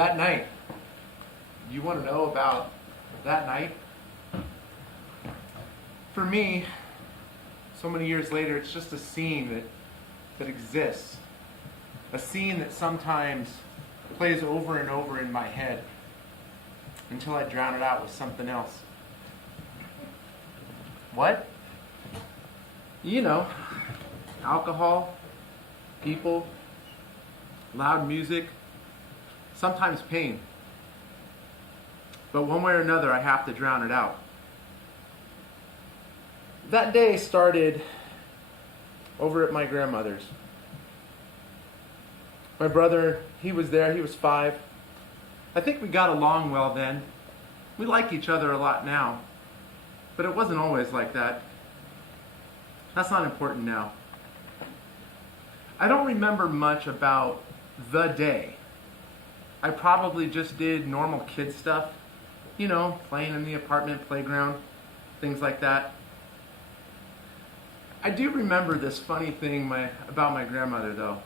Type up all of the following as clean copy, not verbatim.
That night. You want to know about that night? For me, so many years later, it's just a scene that exists. A scene that sometimes plays over and over in my head until I drown it out with something else. What? You know, alcohol, people, loud music, sometimes pain. But one way or another, I have to drown it out. That day started over at my grandmother's. My brother, he was there, he was 5. I think we got along well then. We like each other a lot now. But it wasn't always like that. That's not important now. I don't remember much about the day. I probably just did normal kid stuff. You know, playing in the apartment playground, things like that. I do remember this funny thing about my grandmother though.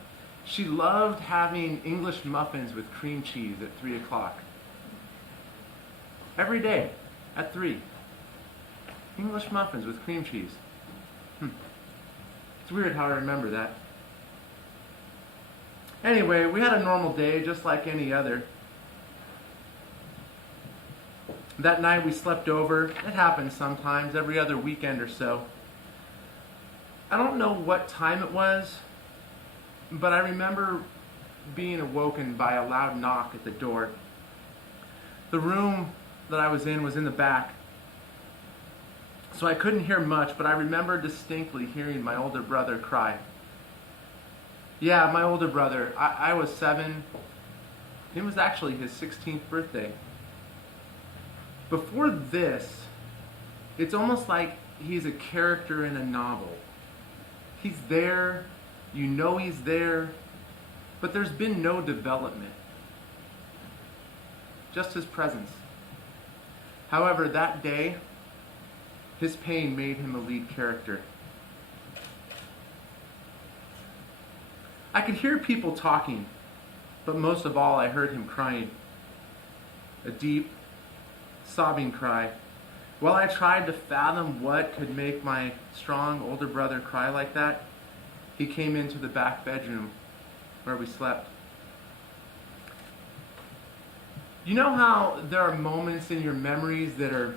She loved having English muffins with cream cheese at 3 o'clock. Every day at 3. English muffins with cream cheese. It's weird how I remember that. Anyway, we had a normal day just like any other. That night we slept over. It happens sometimes, every other weekend or so. I don't know what time it was, but I remember being awoken by a loud knock at the door. The room that I was in the back, so I couldn't hear much, but I remember distinctly hearing my older brother cry. Yeah, my older brother. I was 7. It was actually his 16th birthday. Before this, it's almost like he's a character in a novel. He's there, you know he's there, but there's been no development. Just his presence. However, that day, his pain made him a lead character. I could hear people talking, but most of all I heard him crying. A deep, sobbing cry. While I tried to fathom what could make my strong older brother cry like that, he came into the back bedroom where we slept. You know how there are moments in your memories that are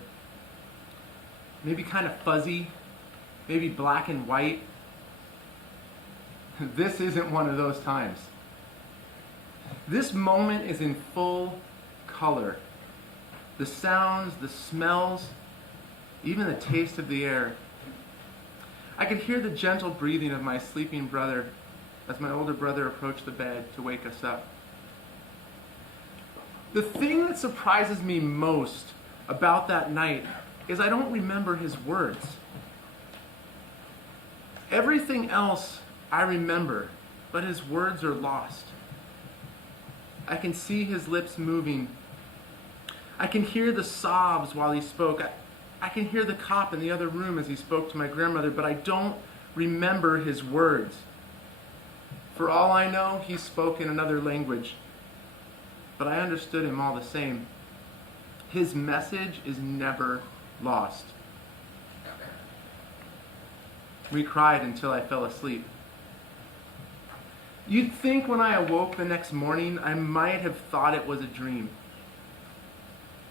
maybe kind of fuzzy, maybe black and white? This isn't one of those times. This moment is in full color. The sounds, the smells, even the taste of the air. I could hear the gentle breathing of my sleeping brother as my older brother approached the bed to wake us up. The thing that surprises me most about that night is I don't remember his words. Everything else I remember, but his words are lost. I can see his lips moving. I can hear the sobs while he spoke. I can hear the cop in the other room as he spoke to my grandmother, but I don't remember his words. For all I know, he spoke in another language, but I understood him all the same. His message is never lost. We cried until I fell asleep. You'd think when I awoke the next morning, I might have thought it was a dream.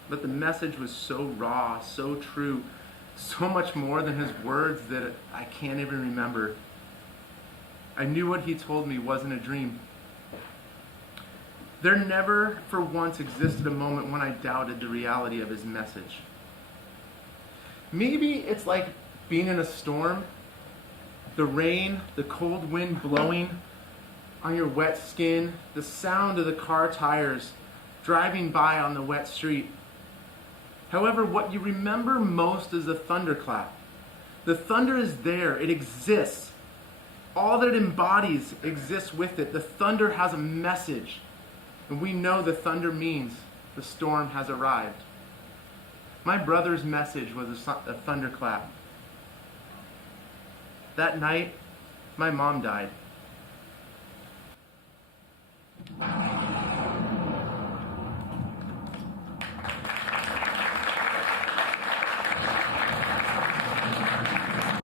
But the message was so raw, so true, so much more than his words that I can't even remember. I knew what he told me wasn't a dream. There never for once existed a moment when I doubted the reality of his message. Maybe it's like being in a storm, the rain, the cold wind blowing on your wet skin, the sound of the car tires driving by on the wet street. However, what you remember most is the thunderclap. The thunder is there, it exists. All that it embodies exists with it. The thunder has a message, and we know the thunder means the storm has arrived. My brother's message was a thunderclap. That night, my mom died.